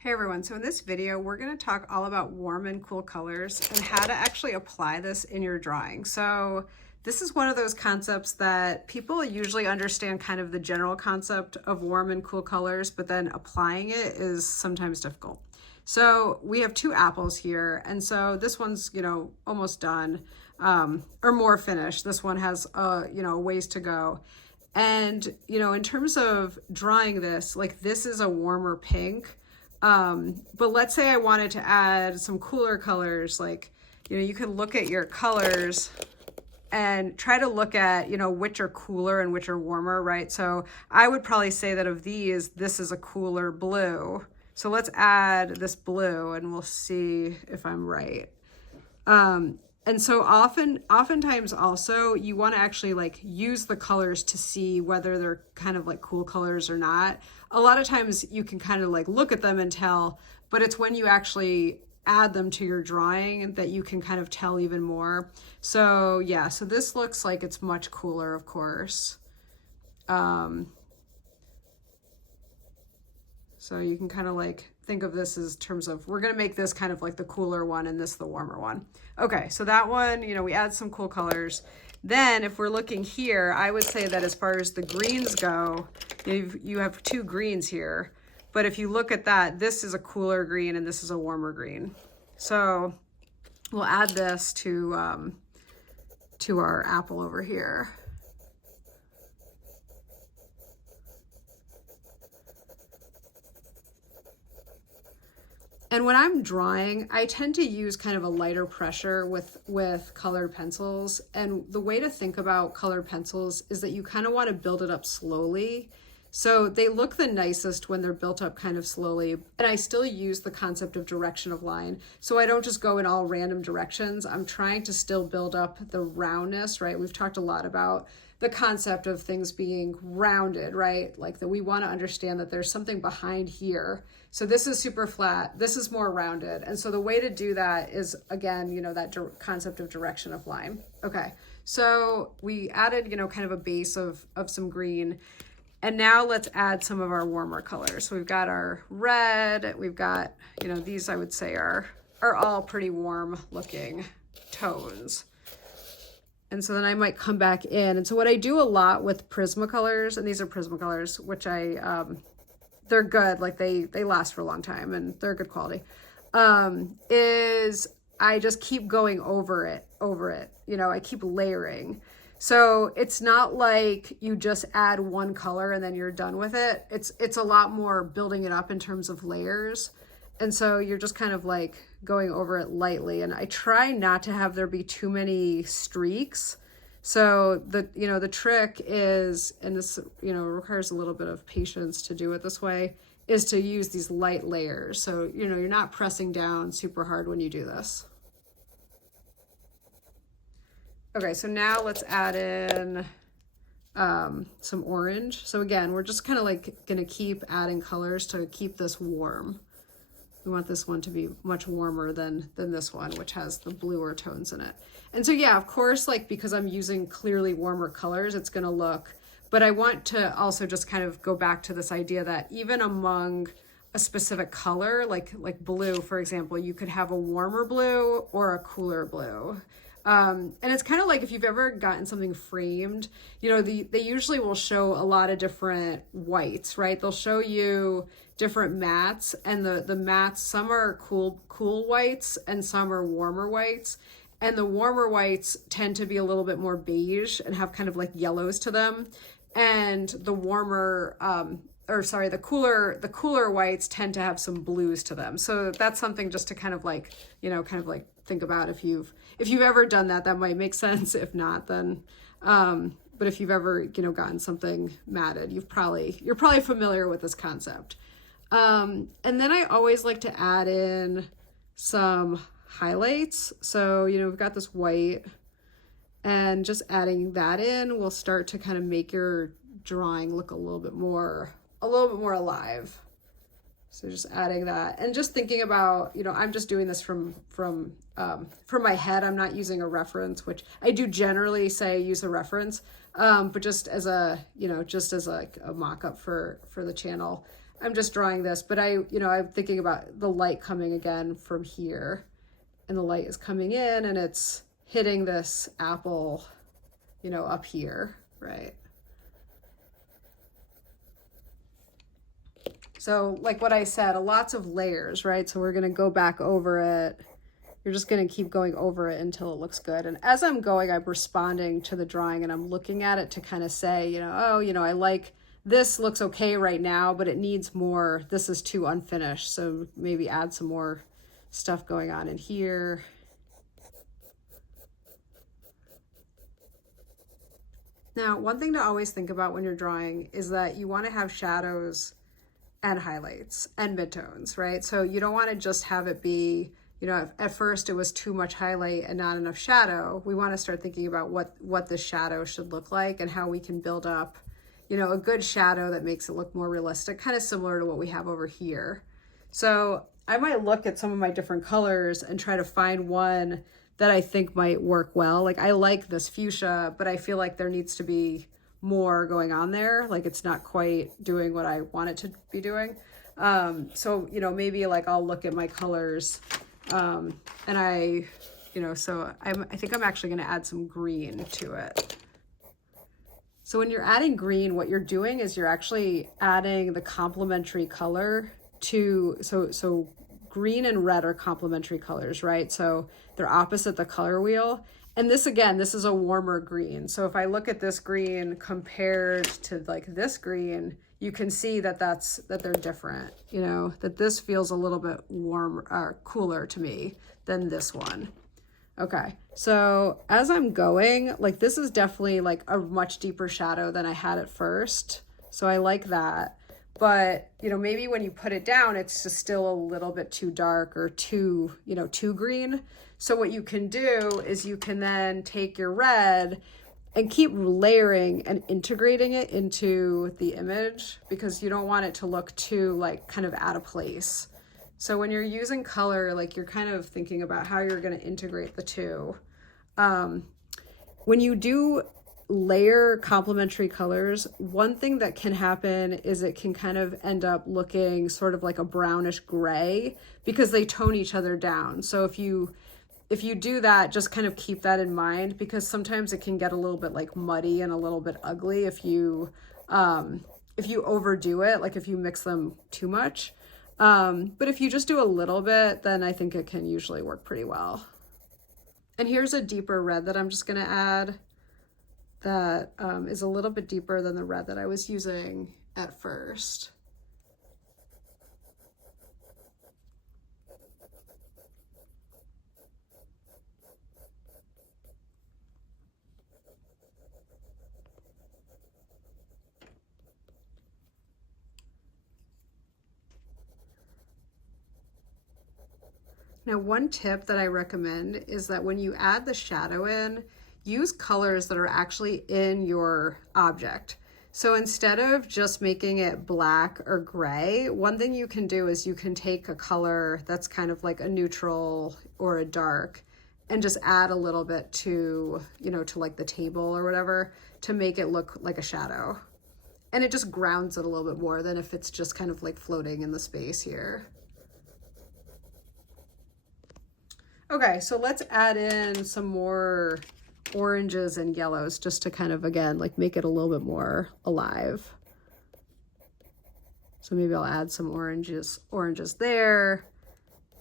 Hey everyone, so in this video, we're going to talk all about warm and cool colors and how to actually apply this in your drawing. So this is one of those concepts that people usually understand kind of the general concept of warm and cool colors, but then applying it is sometimes difficult. So we have two apples here, and so this one's, almost done or more finished. This one has, a ways to go. And, in terms of drawing this, like this is a warmer pink. But let's say I wanted to add some cooler colors, like, you can look at your colors and try to look at, which are cooler and which are warmer, right? So I would probably say that of these, this is a cooler blue. So let's add this blue and we'll see if I'm right. And so oftentimes also you want to actually like use the colors to see whether they're kind of like cool colors or not. A lot of times you can kind of like look at them and tell, but it's when you actually add them to your drawing that you can kind of tell even more. So yeah, so this looks like it's much cooler, of course. So you can kind of like think of this as terms of, we're going to make this kind of like the cooler one and this the warmer one. Okay, so that one, we add some cool colors. Then if we're looking here, I would say that as far as the greens go, you have two greens here. But if you look at that, this is a cooler green and this is a warmer green. So we'll add this to our apple over here. And when I'm drawing, I tend to use kind of a lighter pressure with colored pencils. And the way to think about colored pencils is that you kind of want to build it up slowly. So they look the nicest when they're built up kind of slowly. And I still use the concept of direction of line. So I don't just go in all random directions. I'm trying to still build up the roundness, right? We've talked a lot about the concept of things being rounded, right? Like that we want to understand that there's something behind here. So this is super flat, this is more rounded. And so the way to do that is, again, that concept of direction of line. Okay, so we added, kind of a base of some green. And now let's add some of our warmer colors. So we've got our red, we've got, these I would say are all pretty warm looking tones. And so then I might come back in. And so what I do a lot with Prismacolors, and these are Prismacolors, which they're good, like they last for a long time and they're good quality, is I just keep going over it. I keep layering. So it's not like you just add one color and then you're done with it. It's a lot more building it up in terms of layers. And so you're just kind of like going over it lightly. And I try not to have there be too many streaks. So the trick is, and this, requires a little bit of patience to do it this way, is to use these light layers. So, you're not pressing down super hard when you do this. Okay, so now let's add in some orange. So again, we're just kind of like gonna keep adding colors to keep this warm. We want this one to be much warmer than this one, which has the bluer tones in it. And so, yeah, of course, like because I'm using clearly warmer colors, it's going to look, but I want to also just kind of go back to this idea that even among a specific color, like blue, for example, you could have a warmer blue or a cooler blue. And it's kind of like if you've ever gotten something framed, they usually will show a lot of different whites, right? They'll show you different mattes, and the mattes, some are cool whites and some are warmer whites. And the warmer whites tend to be a little bit more beige and have kind of like yellows to them. And the the cooler whites tend to have some blues to them. So that's something just to kind of like, think about if you've ever done that. That might make sense. If not, then, but if you've ever, gotten something matted, you're probably familiar with this concept. And then I always like to add in some highlights. So, we've got this white, and just adding that in will start to kind of make your drawing look a little bit more alive. So just adding that and just thinking about, I'm just doing this from my head. I'm not using a reference, which I do generally say use a reference, but just as a, a mock-up for the channel. I'm just drawing this, but I'm thinking about the light coming again from here, and the light is coming in and it's hitting this apple, up here, right? So like what I said, lots of layers, right? So we're going to go back over it. You're just going to keep going over it until it looks good. And as I'm going, I'm responding to the drawing and I'm looking at it to kind of say, I like this, looks okay right now, but it needs more. This is too unfinished. So maybe add some more stuff going on in here. Now, one thing to always think about when you're drawing is that you want to have shadows and highlights and midtones, right? So you don't want to just have it be, at first it was too much highlight and not enough shadow. We want to start thinking about what the shadow should look like and how we can build up, a good shadow that makes it look more realistic, kind of similar to what we have over here. So I might look at some of my different colors and try to find one that I think might work well. Like I like this fuchsia, but I feel like there needs to be more going on there. Like it's not quite doing what I want it to be doing. So, maybe like I'll look at my colors and I think I'm actually going to add some green to it. So when you're adding green, what you're doing is you're actually adding the complementary color to, so green and red are complementary colors, right? So they're opposite the color wheel. And this, again, this is a warmer green. So if I look at this green compared to like this green, you can see that they're different, that this feels a little bit cooler to me than this one. Okay, so as I'm going, like this is definitely like a much deeper shadow than I had at first. So I like that. But, maybe when you put it down, it's just still a little bit too dark or too green. So what you can do is you can then take your red and keep layering and integrating it into the image because you don't want it to look too like kind of out of place. So when you're using color, like you're kind of thinking about how you're going to integrate the two. When you do layer complementary colors, one thing that can happen is it can kind of end up looking sort of like a brownish gray because they tone each other down. So if you do that, just kind of keep that in mind because sometimes it can get a little bit like muddy and a little bit ugly if you overdo it, like if you mix them too much. But if you just do a little bit, then I think it can usually work pretty well. And here's a deeper red that I'm just going to add that is a little bit deeper than the red that I was using at first. Now, one tip that I recommend is that when you add the shadow in, use colors that are actually in your object. So instead of just making it black or gray, one thing you can do is you can take a color that's kind of like a neutral or a dark and just add a little bit to, to like the table or whatever to make it look like a shadow. And it just grounds it a little bit more than if it's just kind of like floating in the space here. Okay, so let's add in some more oranges and yellows just to kind of, again, like make it a little bit more alive. So maybe I'll add some oranges there.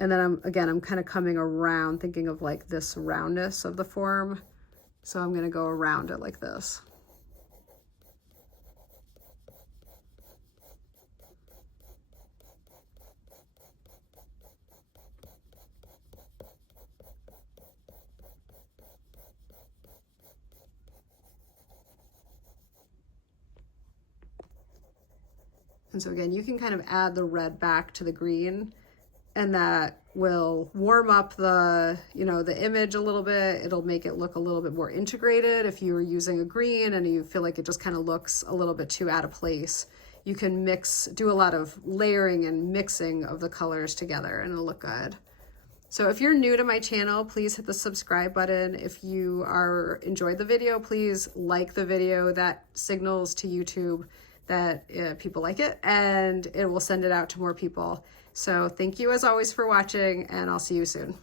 And then I'm kind of coming around thinking of like this roundness of the form. So I'm going to go around it like this. And so again, you can kind of add the red back to the green and that will warm up the, the image a little bit. It'll make it look a little bit more integrated. If you were using a green and you feel like it just kind of looks a little bit too out of place, you can do a lot of layering and mixing of the colors together and it'll look good. So if you're new to my channel, please hit the subscribe button. If you enjoyed the video, please like the video. That signals to YouTube that people like it, and it will send it out to more people. So thank you as always for watching, and I'll see you soon.